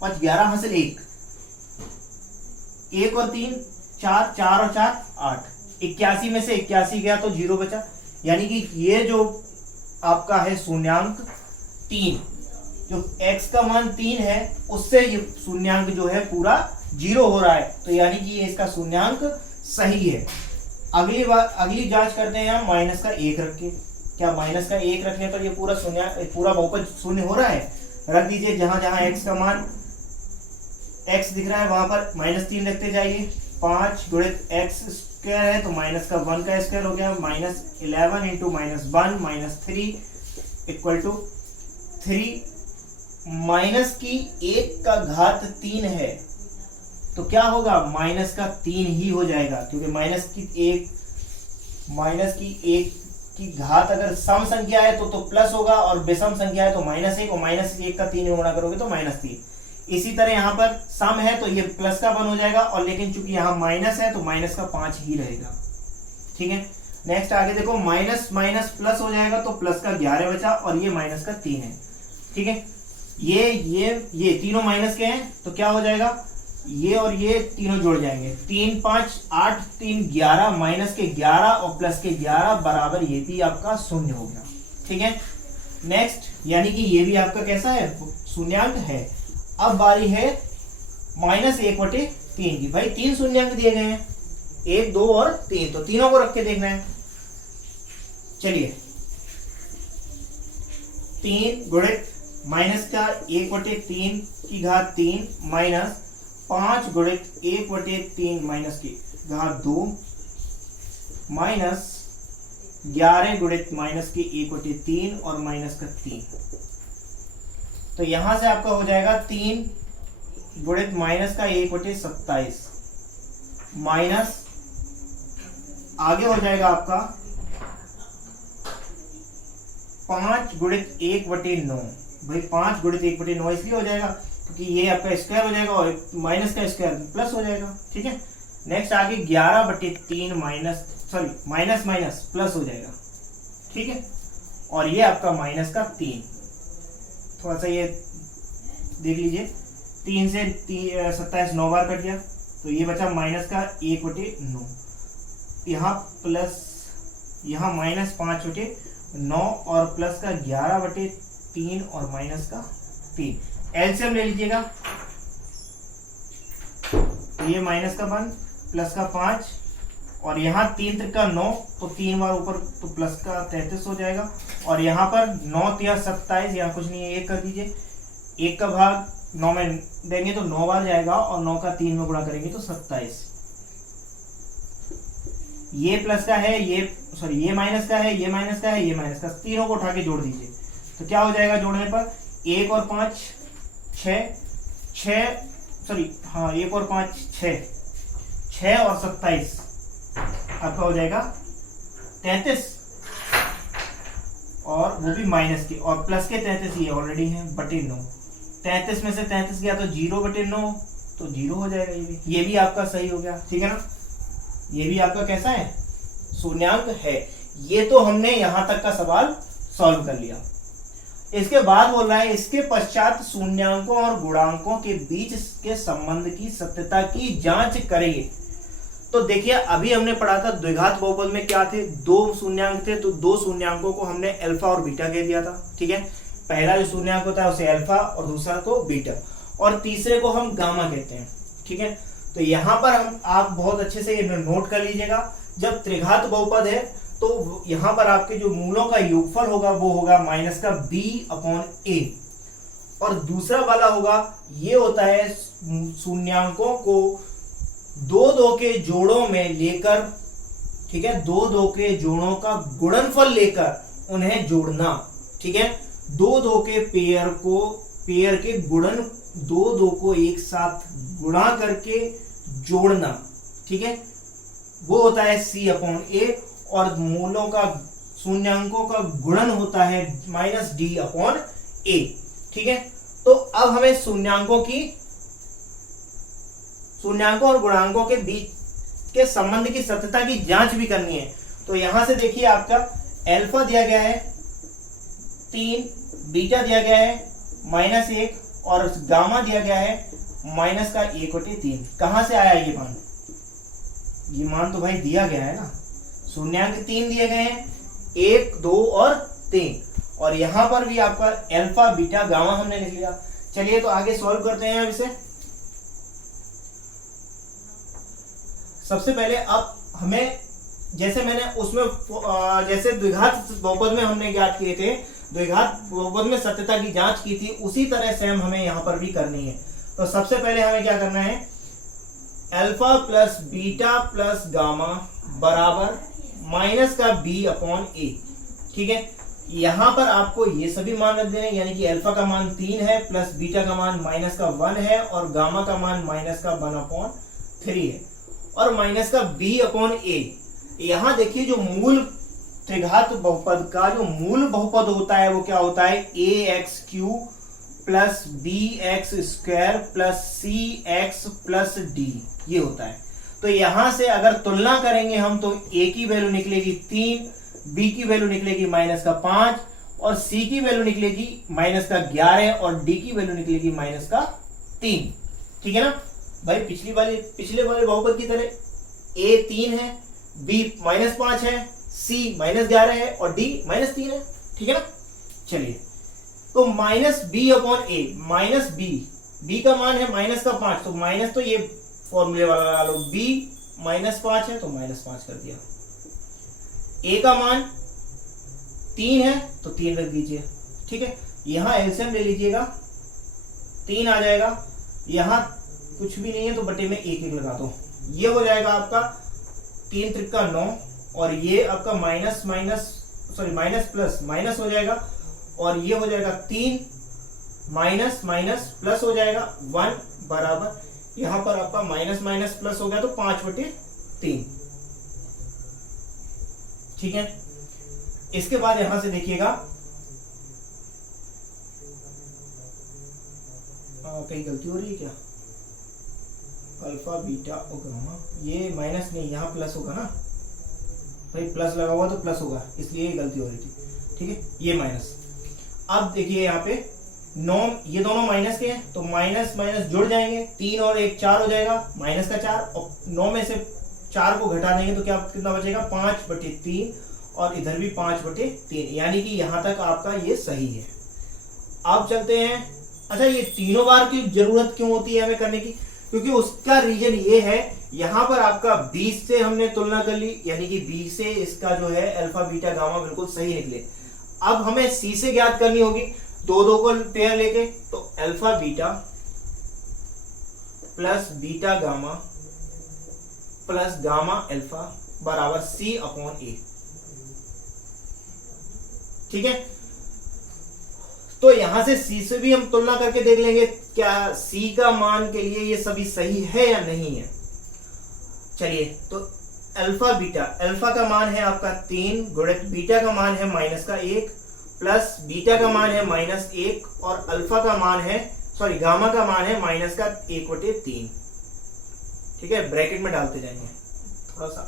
5 11 हासिल 1, 1 और 3 4, 4 और 4 8, 81 में से 81 गया तो 0 बचा, यानी कि ये जो आपका है शून्यांक 3, जो x का मान 3 है उससे ये शून्यांक जो है पूरा 0 हो रहा है, तो यानी कि ये इसका शून्यांक सही है। अगली जांच करते हैं हम माइनस का 1 रख के। क्या माइनस का 1 रखने पर ये पूरा बहुपद शून्य हो रहा है? रख दीजिए, जहां जहां x का मान x दिख रहा है वहां पर -3 रखते जाइए। 5 गुणित x स्क्वायर है तो माइनस का 1 का स्क्वायर हो गया, -11 इंटू -1 -3 इक्वल टू 3। माइनस की 1 का घात 3 है तो क्या होगा? माइनस का 3 ही हो जाएगा, क्योंकि माइनस की 1 की घात अगर सम संख्या है तो प्लस होगा, और विषम संख्या है तो -1, और -1 का 3 गुणा करोगे तो -3। इसी तरह यहाँ पर सम है तो ये प्लस का 1 हो जाएगा, और लेकिन चूंकि यहाँ माइनस है तो माइनस का 5 ही रहेगा। ठीक है, नेक्स्ट आगे देखो, माइनस माइनस प्लस हो जाएगा तो प्लस का 11 बचा, और ये माइनस का 3 है। ठीक है, ये तीनों माइनस के हैं तो क्या हो जाएगा? ये और ये तीनों जुड़ जाएंगे, 3 5 8 3 11, माइनस के 11 और प्लस के 11 बराबर ये भी आपका शून्य हो गया। ठीक है, नेक्स्ट, यानी कि ये भी आपका कैसा है? शून्यांक है। अब बारी है -1/3 की। भाई 3 शून्यांक दिए गए हैं, 1 2 और 3, तो तीनों को रख के देखना है। चलिए, 3 गुणित माइनस का 1/3 की घात 3 माइनस 5 गुणित 1/3 माइनस की घात 2 माइनस 11 गुणित माइनस की 1/3 और माइनस का 3। तो यहां से आपका हो जाएगा 3 गुणित माइनस का 1/27 माइनस आगे हो जाएगा आपका 5 गुणित 1/9। भाई 5 गुणित 1/9 इसलिए हो जाएगा क्योंकि ये आपका स्क्वायर हो जाएगा और माइनस का स्क्वायर प्लस हो जाएगा। ठीक है, नेक्स्ट आगे 11/3 माइनस माइनस प्लस हो जाएगा। ठीक है, और ये आपका माइनस का 3। थोड़ा सा ये देख लीजिए, 3 से 27 9 बार कट गया तो ये बचा माइनस का 1/9, यहाँ प्लस, यहाँ -5/9 और प्लस का 11/3 और माइनस का 3। एलसीएम ले लीजिएगा, तो ये माइनस का 1 प्लस का 5 और यहाँ 3 3 का 9, तो 3 बार ऊपर तो प्लस का 33 हो जाएगा, और यहाँ पर 9 3 27, यहाँ कुछ नहीं है, 1 कर दीजिए। 1 का भाग 9 में देंगे तो 9 बार जाएगा, और 9 का 3 में गुणा करेंगे तो 27। ये प्लस का है, ये माइनस का है, ये माइनस का है, ये माइनस का, तीनों को उठा के जोड़ दीजिए तो क्या हो जाएगा जोड़ने पर? 1 और 5 6 और 27 आपका हो जाएगा 33, और वो भी माइनस के, और प्लस के 33 ये ऑलरेडी है /9। 33 में से 33 गया तो 0/9, तो 0 हो जाएगा। ये भी आपका सही हो गया। ठीक है ना, ये भी आपका कैसा है? शून्यांक है। ये तो हमने यहां तक का सवाल सॉल्व कर लिया। इसके बाद बोल रहा है इसके पश्चात शून्यांकों और गुणांकों के बीच के संबंध की सत्यता की जांच करें। तो देखिए, अभी हमने पढ़ा था द्विघात बहुपद में क्या थे? 2 शून्यांक थे, तो 2 शून्यांकों को हमने अल्फा और बीटा कह दिया था। ठीक है, पहला जो शून्यांक होता है उसे अल्फा और दूसरा को बीटा, और तीसरे को हम गामा कहते हैं। ठीक है, तो यहाँ पर आप बहुत अच्छे से नोट कर लीजिएगा, जब त्रिघात बहुपद है तो यहाँ पर आपके जो मूलों का योगफल होगा वो होगा माइनस का b/a, और दूसरा वाला होगा, ये होता है शून्यांकों को 2 के जोड़ों में लेकर, ठीक है, 2 के जोड़ों का गुणनफल लेकर उन्हें जोड़ना। ठीक है, 2 के पेयर के गुणन 2 को एक साथ गुणा करके जोड़ना। ठीक है, वो होता है c/a, और मूलों का शून्यांकों का गुणन होता है -d/a। ठीक है, तो अब हमें शून्यांकों और गुणांकों के बीच के संबंध की सत्यता की जांच भी करनी है। तो यहां से देखिए आपका अल्फा दिया गया है 3, बीटा दिया गया है -1 और गामा दिया गया है -1/3। कहां से आया ये मान? ये मान तो भाई दिया गया है ना, शून्यांक 3 दिए गए हैं, 1, 2 और 3, और यहां पर भी आपका अल्फा बीटा गामा हमने लिख लिया। चलिए तो आगे सॉल्व करते हैं इसे। सबसे पहले अब हमें, जैसे मैंने उसमें जैसे द्विघात बहुपद में हमने ज्ञात किए थे, द्विघात बहुपद में सत्यता की जांच की थी, उसी तरह से हमें यहाँ पर भी करनी है। तो सबसे पहले हमें क्या करना है, alpha plus beta plus gamma बराबर माइनस का b/a। ठीक है, यहां पर आपको ये सभी मान रख देने, यानी कि अल्फा का मान 3 है, प्लस बीटा का मान -1 है, और गामा का मान -1/3 है, और माइनस का b/a। यहां देखिए जो मूल त्रिघात बहुपद का जो मूल बहुपद होता है वो क्या होता है, ax³ plus bx² plus cx plus d, ये होता है। तो यहां से अगर तुलना करेंगे हम तो a की वैल्यू निकलेगी 3, b की वैल्यू निकलेगी -5, और c की वैल्यू निकलेगी -11, और d की वैल्यू निकलेगी -3। ठीक है ना भाई, पिछले वाले बहुपद की तरह a 3 है, b -5 है, c -11 है, और d -3 है। ठीक है ना, चलिए तो -b/a b का मान है -5, तो माइनस तो ये फॉर्मूले वाला लगा लो, b -5 है तो -5 कर दिया, a का मान 3 है तो 3 रख दीजिए। ठीक है, यहां एलसीएम ले लीजिएगा, 3 आ जाएगा, यहां कुछ भी नहीं है तो बटे में 1 लगा दो, ये हो जाएगा आपका 3 त्रिक का 9, और ये आपका माइनस प्लस माइनस हो जाएगा, और ये हो जाएगा 3 माइनस माइनस प्लस हो जाएगा 1 बराबर, यहां पर आपका माइनस प्लस हो गया तो 5/3। ठीक है, इसके बाद यहां से देखिएगा कहीं गलती हो रही है क्या, अल्फा बीटा और गामा, ये माइनस नहीं, यहाँ प्लस होगा ना भाई, प्लस लगा हुआ तो प्लस होगा, इसलिए ये गलती हो रही थी। ठीक है, ये माइनस। अब देखिए यहाँ पे 9, ये दोनों माइनस के हैं तो माइनस माइनस जुड़ जाएंगे, 3 और 1 4 हो जाएगा, -4, और 9 में से 4 को घटा देंगे तो क्या कितना बचेगा, 5/3, और इधर भी 5/3, यानी कि यहां तक आपका ये सही है। अब चलते हैं, अच्छा ये तीनों बार की जरूरत क्यों होती है हमें करने की, क्योंकि उसका रीजन ये है, यहां पर आपका 20 से हमने तुलना कर ली, यानी कि 20 से इसका जो है अल्फा बीटा गामा बिल्कुल सही निकले। अब हमें सी से ज्ञात करनी होगी, 2 को पेयर लेके, तो alpha beta plus beta gamma plus gamma alpha बराबर c/a। ठीक है, तो यहां से c से भी हम तुलना करके देख लेंगे क्या c का मान के लिए ये सभी सही है या नहीं है। चलिए तो अल्फा का मान है आपका 3 गुणित बीटा का मान है -1 प्लस बीटा का मान है -1, और अल्फा का मान है गामा का मान है -1/3। ठीक है, ब्रैकेट में डालते जाएंगे, थोड़ा सा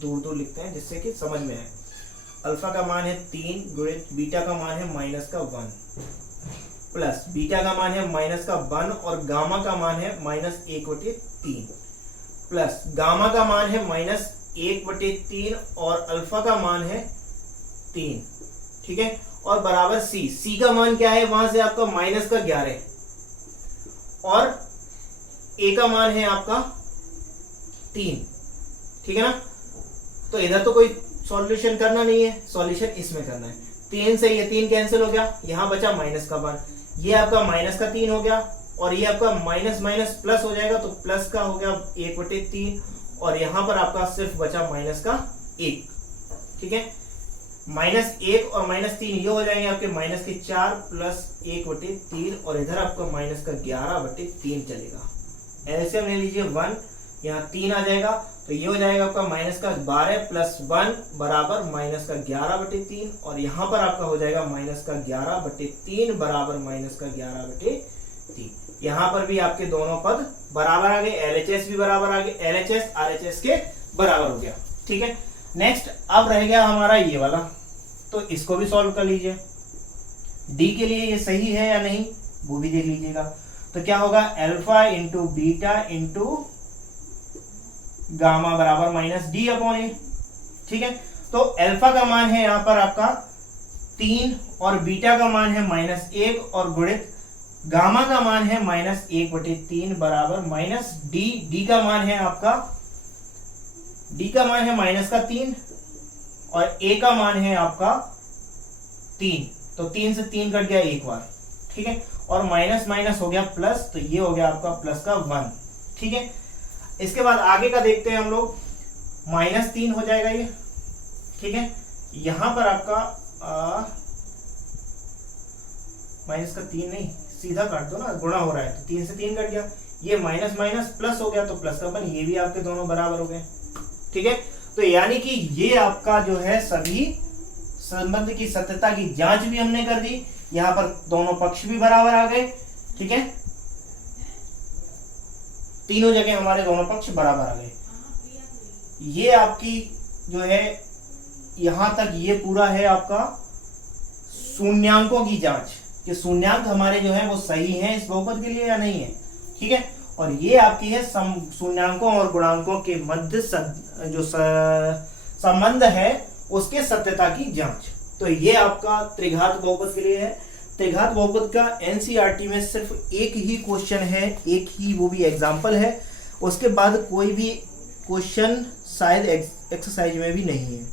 दूर लिखते हैं जिससे कि समझ में आए। अल्फा का मान है 3 गुणित बीटा का मान है -1 प्लस बीटा का मान है -1, और गामा का मान है -1/3 प्लस गामा का मान है -1/3, और अल्फा का मान है 3। ठीक है, और बराबर सी का मान क्या है, वहां से आपका -11, और ए का मान है आपका 3। ठीक है ना, तो इधर तो कोई सॉल्यूशन करना नहीं है, सॉल्यूशन इसमें करना है। 3 से ये 3 कैंसिल हो गया, यहां बचा माइनस का मान, ये आपका -3 हो गया, और ये आपका माइनस माइनस प्लस हो जाएगा, तो प्लस का हो गया 1/3, और यहां पर आपका सिर्फ बचा -1। ठीक है, -1 और -3 ये हो जाएंगे आपके -4 प्लस 1/3, और इधर आपका -11/3 चलेगा। एलसीएम ले लीजिए 1, यहाँ 3 आ जाएगा, तो ये हो जाएगा आपका -12 प्लस 1 बराबर -11/3, और यहाँ पर आपका हो जाएगा -11/3 बराबर -11/3। यहां पर भी आपके दोनों पद बराबर आ गए, एलएचएस भी बराबर आ गए, एलएचएस आरएचएस के बराबर हो गया। ठीक है, नेक्स्ट अब रह गया हमारा ये वाला, तो इसको भी सॉल्व कर लीजिए। डी के लिए ये सही है या नहीं वो भी देख लीजिएगा। तो क्या होगा, alpha into beta into gamma बराबर माइनस डी अपॉन ए। ठीक है, तो अल्फा का मान है यहां पर आपका 3 और बीटा का मान है -1 और गुणित गामा का मान है -1/3 बराबर माइनस डी। डी का मान है आपका, डी का मान है -3 और ए का मान है आपका 3, तो 3 से 3 कट गया एक बार। ठीक है, और माइनस माइनस हो गया प्लस, तो ये हो गया आपका प्लस का 1। ठीक है, इसके बाद आगे का देखते हैं हम लोग, -3 हो जाएगा ये। ठीक है, यहां पर आपका माइनस का 3 नहीं, सीधा काट दो ना, गुणा हो रहा है तो 3 से 3 कट गया, ये माइनस माइनस प्लस हो गया तो प्लस का 1, ये भी आपके दोनों बराबर हो गए। ठीक है, तो यानी कि ये आपका जो है सभी संबंध की सत्यता की जांच भी हमने कर दी, यहां पर दोनों पक्ष भी बराबर आ गए। ठीक है, तीनों जगह हमारे दोनों पक्ष बराबर आ गए। ये आपकी जो है यहां तक ये पूरा है आपका शून्यांकों की जांच, कि शून्यांक हमारे जो है वो सही हैं इस बहुपद के लिए या नहीं है। ठीक है, और ये आपकी है शून्यांकों और गुणांकों के मध्य जो संबंध है उसके सत्यता की जांच। तो ये आपका त्रिघात बहुपद के लिए है। त्रिघात बहुपद का एनसीईआरटी में सिर्फ एक ही क्वेश्चन है, एक ही, वो भी एग्जाम्पल है, उसके बाद कोई भी क्वेश्चन शायद एक्सरसाइज में भी नहीं है।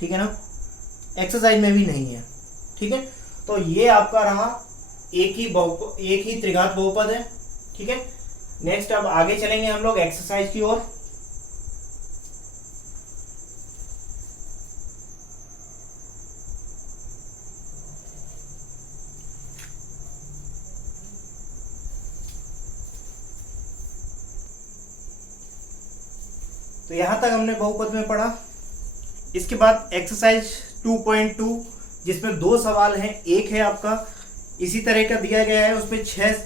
ठीक है ना, एक्सरसाइज में भी नहीं है। ठीक है, तो ये आपका रहा एक ही त्रिघात बहुपद है। ठीक है, नेक्स्ट अब आगे चलेंगे हम लोग एक्सरसाइज की ओर। तो यहां तक हमने बहुपद में पढ़ा। इसके बाद एक्सरसाइज 2.2 जिसमें 2 सवाल हैं, एक है आपका इसी तरह का दिया गया है, उसमें 6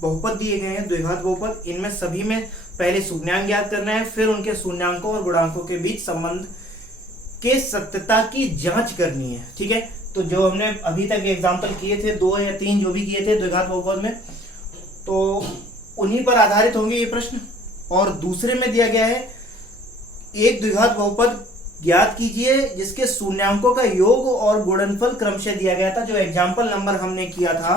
बहुपद दिए गए हैं, द्विघात बहुपद। इनमें सभी में पहले शून्यांक ज्ञात करना है, फिर उनके शून्यांकों और गुणांकों के बीच संबंध के सत्यता की जांच करनी है। ठीक है, तो जो हमने अभी तक एग्जाम्पल किए थे 2 या 3 जो भी किए थे द्विघात बहुपद में, तो उन्हीं पर आधारित होंगे ये प्रश्न। और दूसरे में दिया गया है एक द्विघात बहुपद ज्ञात कीजिए जिसके शून्यांकों का योग और गुणनफल क्रमशः दिया गया था। जो एग्जाम्पल नंबर हमने किया था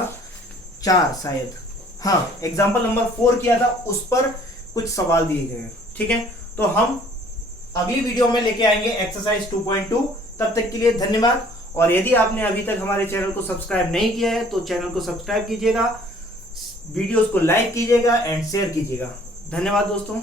4 शायद, हाँ एग्जाम्पल नंबर 4 किया था, उस पर कुछ सवाल दिए गए हैं। ठीक है, तो हम अगली वीडियो में लेके आएंगे एक्सरसाइज 2.2। तब तक के लिए धन्यवाद। और यदि आपने अभी तक हमारे चैनल को सब्सक्राइब नहीं किया है तो चैनल को सब्सक्राइब कीजिएगा, वीडियोस को लाइक कीजिएगा एंड शेयर कीजिएगा। धन्यवाद दोस्तों।